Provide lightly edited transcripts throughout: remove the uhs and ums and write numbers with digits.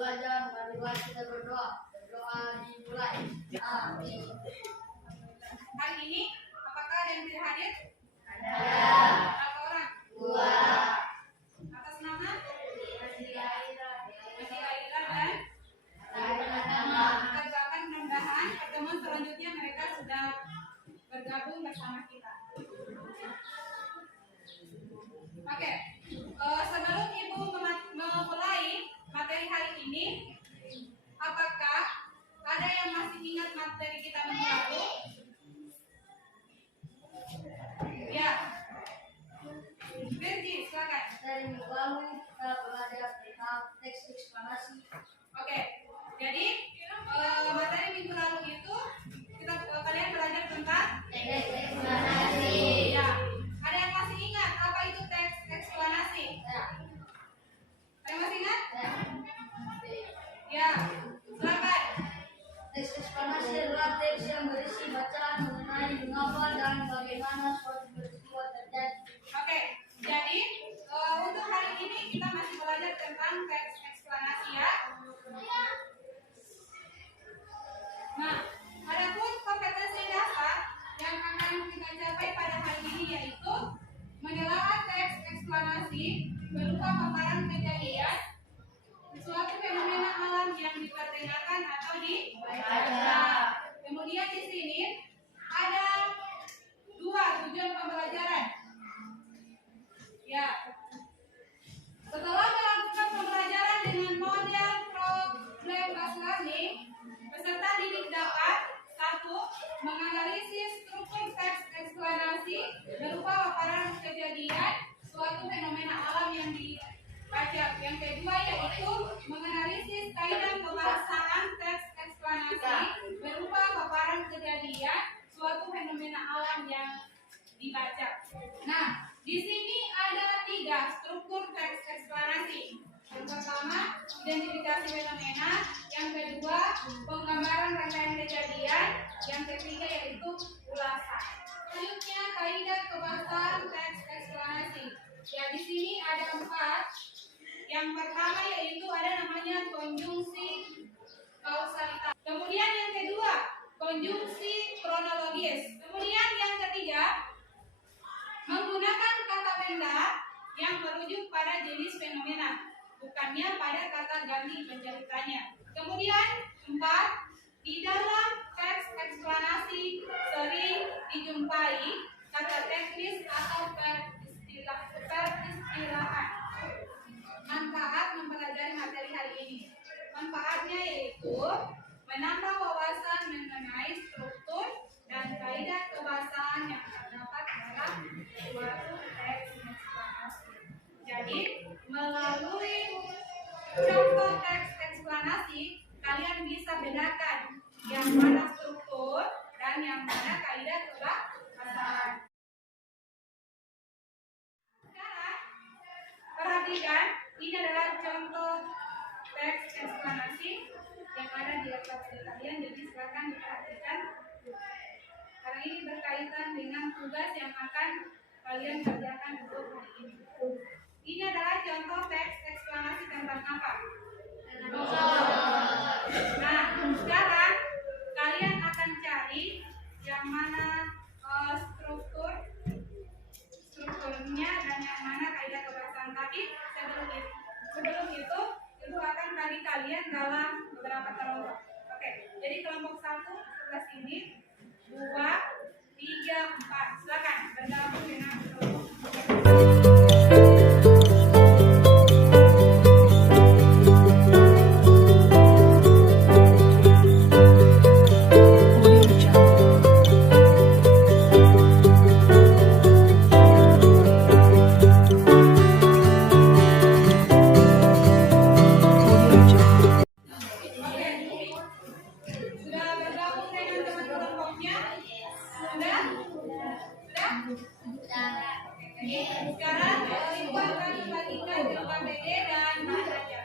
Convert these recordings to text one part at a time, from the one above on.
belajar, marilah kita berdoa. Berdoa dimulai. Amin. Hari ini, apakah ada yang tidak hadir? Ada. Berapa orang? 2. Atas nama? Masih Aira dan? Kita doakan mudah-mudahan pertemuan selanjutnya mereka sudah bergabung bersama kita. Oke, sebelum Ibu memulai materi hari ini, apakah ada yang masih ingat materi kita minggu lalu? Ya, Virgi, silakan. Dari minggu lalu kita belajar tentang teks eksplanasi. Oke, jadi materi minggu lalu itu kalian belajar tentang Teks eksplanasi. ya. Ada yang masih ingat apa itu teks eksplanasi? Ya. Ada yang masih ingat? Ya. Ya, silakan. Teks eksplanasi adalah teks yang berisi bacaan mengenai mengapa dan bagaimana suatu peristiwa terjadi. Oke, jadi untuk hari ini kita masih belajar tentang teks eksplanasi ya. Nah, adapun kompetensi dasar yang akan kita capai pada hari ini yaitu menelaah teks eksplanasi berupa paparan kejadian suatu fenomena alam yang diperdengarkan atau dibaca. Kemudian di sini ada 2 tujuan pembelajaran. Ya. Setelah melakukan pembelajaran dengan model problem based learning, peserta didik dapat 1. Menganalisis struktur teks eksplanasi berupa paparan kejadian suatu fenomena alam yang dibaca. Yang kedua yaitu menganalisis kaidah pembahasan teks eksplanasi berupa paparan kejadian suatu fenomena alam yang dibaca. Nah, di sini ada 3 struktur teks eksplanasi. Yang pertama, identifikasi fenomena. Yang kedua, penggambaran rangkaian kejadian. Yang ketiga yaitu ulasan. Selanjutnya, kaidah kebahasan teks eksplanasi. Ya, di sini ada 4. Yang pertama yaitu ada namanya konjungsi kausalitas. Kemudian yang kedua, konjungsi kronologis. Kemudian yang ketiga, menggunakan kata benda yang merujuk pada jenis fenomena, bukannya pada kata ganti penceritanya. Kemudian 4, di dalam teks eksplanasi sering dijumpai kata teknis atau peristilahan. Manfaat mempelajari materi hari ini. Manfaatnya yaitu menambah wawasan mengenai struktur dan kaidah kebahasan yang terdapat dalam suatu teks eksplanasi. Jadi, melalui contoh teks eksplanasi, kalian bisa bedakan yang mana struktur dan yang mana kaidah kebahasan. Sekarang, perhatikan, ini adalah contoh teks eksplanasi yang ada di laptop kalian, jadi silakan diperhatikan. Karena ini berkaitan dengan tugas yang akan kalian kerjakan untuk hari ini. Ini adalah contoh teks eksplanasi tentang apa? Nah, sekarang kalian akan cari yang mana strukturnya dan yang mana kaidah kebahasan. Tapi sebelum itu Ibu akan bagi kalian dalam beberapa kelompok. Oke, jadi kelompok 1 sebelah sini, 2, 3, 4. Silakan bergabung dengan kelompok. Sekarang Ibu akan membagikan jawaban BD dan Maharaja.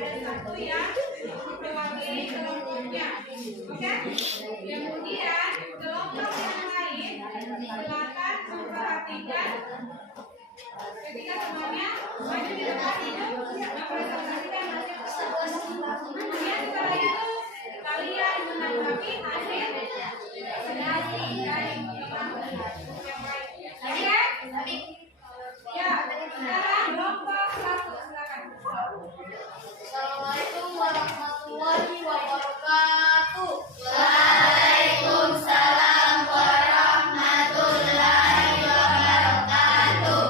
ada satu yang mewakili kelompoknya. Oke? Kemudian kelompok yang lain silakan memperhatikan ketika semuanya maju di depan itu mempresentasikan hasil. Kemudian setelah itu kalian menanggapi hasil dari kelompok yang lain. Oke? Ya, sekarang kelompok satu silakan. Assalamualaikum warahmatullahi wabarakatuh. Waalaikumsalam warahmatullahi wabarakatuh.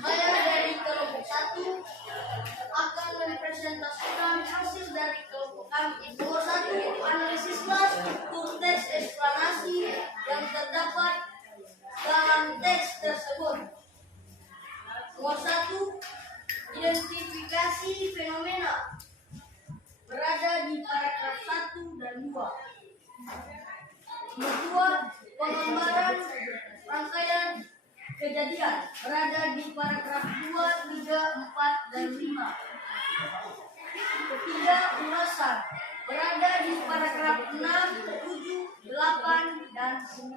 Saya dari kelompok 1 akan mempresentasikan hasil dari kelompok kami. Nomor 1, analisislah struktur teks eksplanasi yang terdapat dalam teks tersebut. Nomor 1, identifikasi fenomena berada di paragraf 1 dan 2. Nomor 2, penggambaran rangkaian kejadian berada di paragraf 2, 3, 4, dan 5. Ketiga, ulasan berada di paragraf 6, 7, 8, dan 9.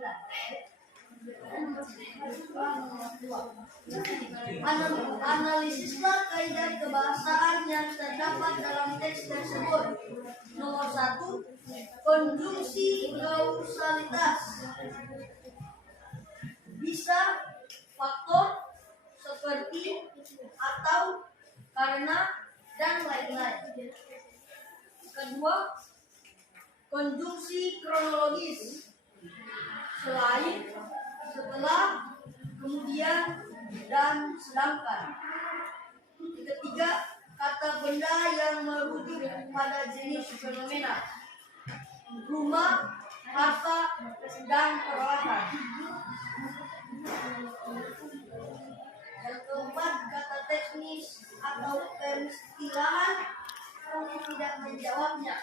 Analisislah kaidah kebahasaan yang terdapat dalam teks tersebut. Nomor 1, konjungsi kausalitas. Bisa faktor, seperti, atau, karena, dan lain-lain. Kedua, konjungsi kronologis. Selain, setelah, kemudian, dan sedangkan. Ketiga, kata benda yang merujuk pada jenis fenomena. Rumah, harta, dan peralatan. Yang keempat, kata teknis atau peristilahan kami tidak menjawabnya.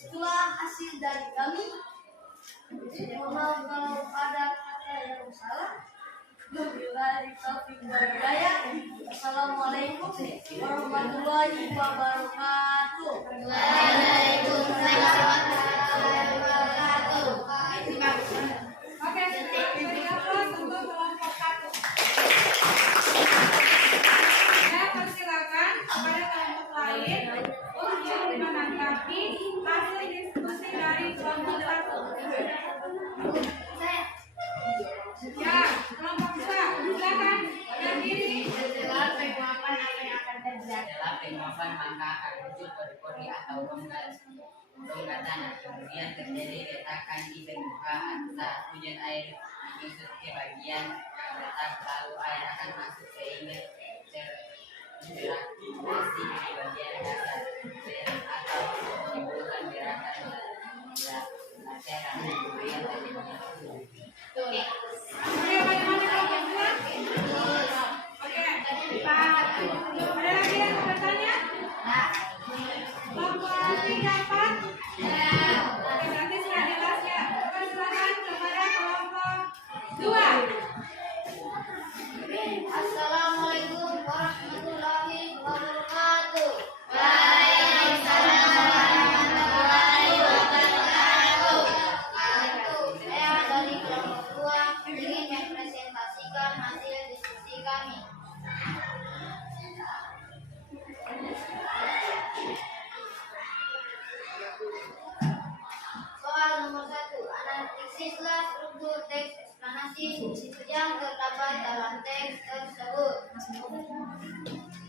Itulah hasil dari kami. Mohon maaf kalau ada kata yang salah. Wabillahi taufiq wal hidayah. Assalamualaikum warahmatullahi wabarakatuh. Waalaikumsalam warahmatullahi wabarakatuh. Oke, sekarang beri aplaus untuk kelompok 1. Saya persilakan kepada kelompok lain untuk menanggapi hasil diskusi dari kelompok 1. Ya, kelompok 2, silakan berdiri. Setelah penguapan apa yang akan terjadi? Setelah penguapan maka akan muncul pori-pori atau rongga tanah. Kemudian terjadi retakan di permukaan saat hujan air menyusut ke bagian retak, lalu air akan masuk sehingga terakumulasi di bagian dasar atau menimbulkan gerakan lateral. Kemudian terjadinya Oke, bagaimana kelompok 2? Oke, Pak. Ada lagi yang mau bertanya? Kelompok 3, 4? Oke, berarti sudah jelas ya. Persilakan kepada kelompok 2. Assalamualaikum warahmatullahi wabarakatuh. Waalaikumsalam warahmatullahi wabarakatuh. Saya dari kelompok 2 ingin mempresentasikan hasil diskusi kami. Soal nomor 1, analisislah struktur teks eksplanasi yang terdapat dalam teks tersebut.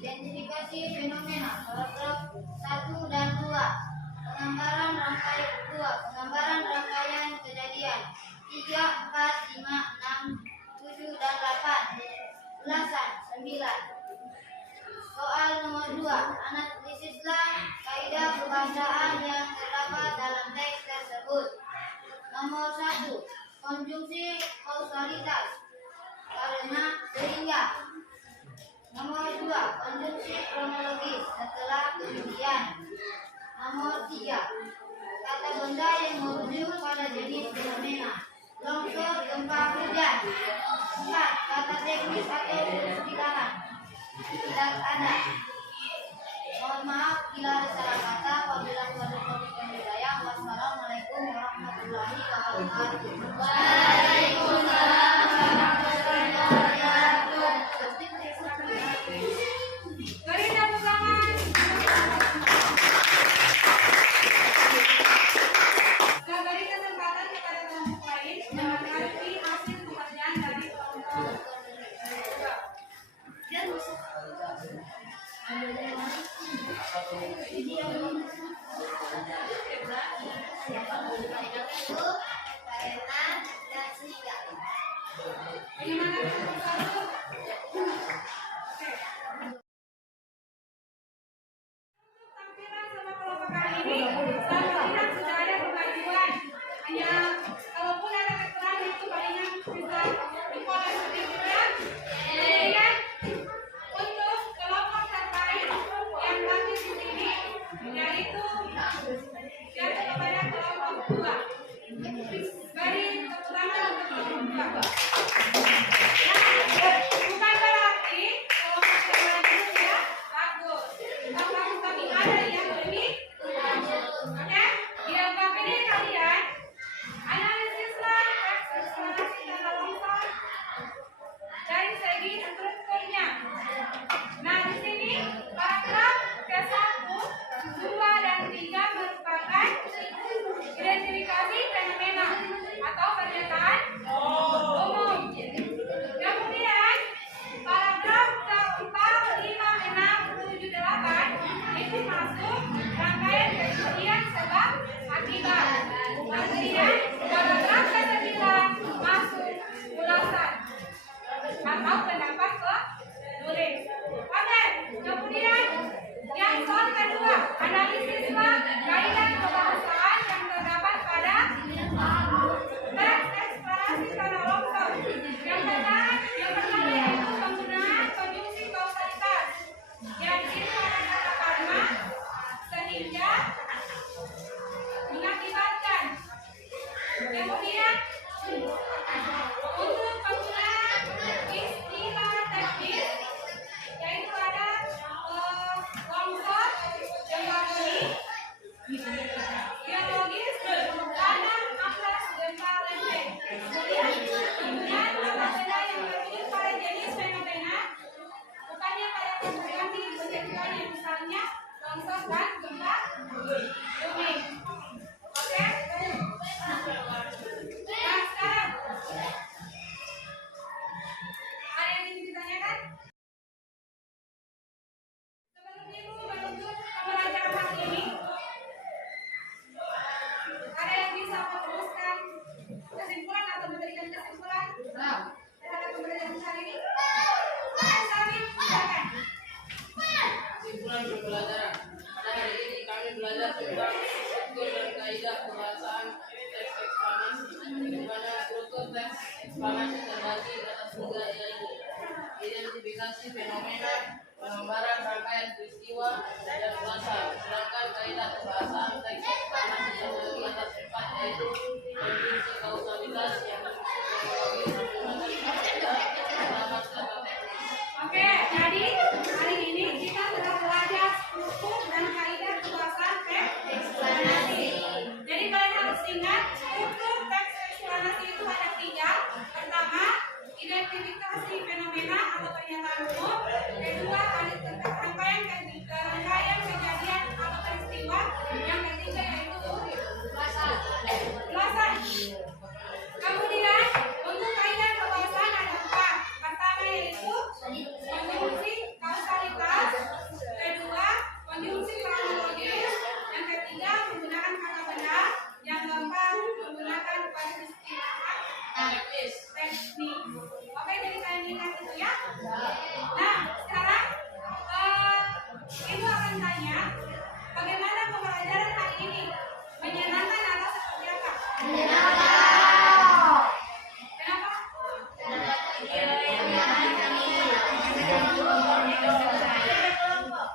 Identifikasi fenomena paragraf 1 dan 2. Penggambaran rangkaian kejadian 3, 4, 5, 6, 7, dan 8. Ulasan 9. Soal nomor 2, analisislah kaidah kebahasaan yang terdapat dalam teks tersebut. Nomor 1, konjungsi kausalitas. Karena, sehingga. Nomor 2, konjungsi kronologis. Setelah, kemudian. Nomor 3, kata benda yang merujuk pada jenis fenomena. Longsor, gempa, hujan. 4, kata teknis atau peristilahan. tidak ada. Mohon maaf bila ada salah kata. Wabillahi taufiq wal hidayah. Wassalamualaikum warahmatullahi wabarakatuh. Waalaikumsalam warahmatullahi wabarakatuh. Beri tepuk tangan. Nah, beri kesempatan kepada kelompok lain menanggapi hasil pekerjaan dari kelompok. Gimana kelompok satu? Oke. Tampilan sama kelompok kali ini, saya melihat sudah ada kemajuan. Hanya kalaupun ada kekurangan itu palingnya bisa dipoles sedikit ya. Kemudian untuk kelompok terbaik yang tampil di sini, yaitu jatuh kepada kelompok 2. Beri tepuk tangan untuk kelompok 2. Nah, bukan berarti kelompok yang lain itu tidak bagus. Tapi ada yang lebih bagus. Oke? Di gambar ini kalian analisislah teks eksplanasi tata longsor dari segi strukturnya. Nah, di sini paragraf ke-1, 2, dan 3 merupakan identifikasi fenomena atau pernyataan umum. Kemudian paragraf ke-4, 5, 6, 7, 8 itu masuk rangkaian kejadian sebab akibat. Kemudian paragraf ke-9 masuk ulasan atau pendapat penulis. Oke, kemudian yang soal kedua, analisislah kaidah kebahasaan yang terdapat pada teks eksplorasi tanah longsor. Yang pertama yaitu penggunaan konjungsi kausalitas. Yang di sini ada kata karena, sehingga, mengakibatkan. Kemudian untuk penggunaan istilah teknis yaitu ada longsor, geologis, tanah, amplas, gempa, lempeng. Kemudian apa benda yang berwujud pada jenis fenomena, bukannya pada ganti bentukannya, misalnya longsor dan gempa bumi. Oke? Nah, sekarang ada yang ingin ditanyakan? Sebelum ibu menutup pembelajaran hari ini, ada yang bisa merumuskan kesimpulan atau memberikan kesimpulan terhadap pembelajaran hari ini? Samin, silakan. Kesimpulan pembelajaran. Pada hari ini kami belajar tentang struktur dan kaidah pembahasan teks eksplanasi, di mana struktur teks eksplanasi terbagi atas 3, yaitu identifikasi fenomena, pengembaraan rangkaian peristiwa, dan ulasan. Sedangkan kaidah pembahasan teks eksplanasi terbagi atas 4, yaitu konjungsi kausalitas yang teknologi menggunakan kata pendapat data teknis. Oke, jadi hari ini kita sudah belajar struktur dan kaidah pembahasan teks eksplanasi. Jadi kalian harus ingat struktur teks eksplanasi itu ada 3. Pertama, identifikasi fenomena atau pernyataan umum. Kedua, rangkaian kejadian atau peristiwa. Yang ketiga yaitu ulasan. Kemudian untuk kaidah pembahasan ada 4. Pertama yaitu konjungsi kausalitas. Kedua, konjungsi kronologis. Yang ketiga, menggunakan kata benda. Yang keempat, menggunakan peristiwa teknis. Oke, jadi kalian ingat itu ya. Nah, sekarang ibu akan tanya, bagaimana pembelajaran hari ini? Menyenangkan atau seperti apa? Kenapa?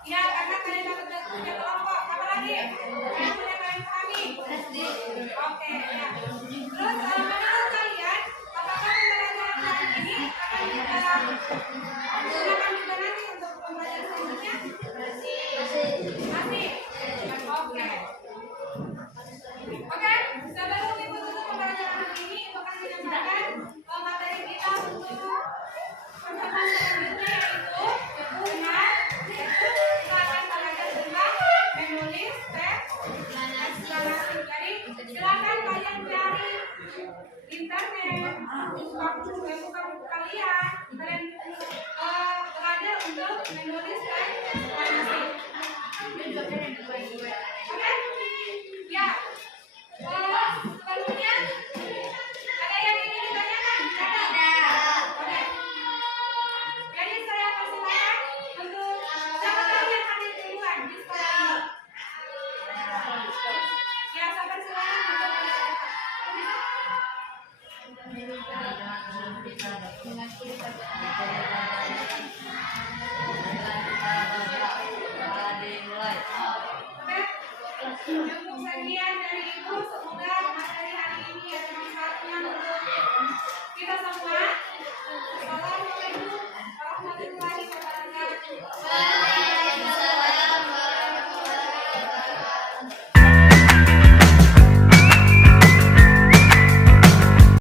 Ya, karena kalian dapat punya kelompok. Apa lagi? Yang sudah kalian pahami? Oke, ya. Terus menurut kalian, apakah pembelajaran hari ini akan kita gunakan juga nanti untuk waktu kalian belajar untuk menuliskan eksplanasi. Oke? Ya. Selanjutnya ada yang ingin ditanyakan? Ada. Oke. Jadi saya persilakan untuk siapa tahu yang hadir duluan di sekolah ini. Ya, sabar silakan untuk Oke. Untuk sekian dari Ibu.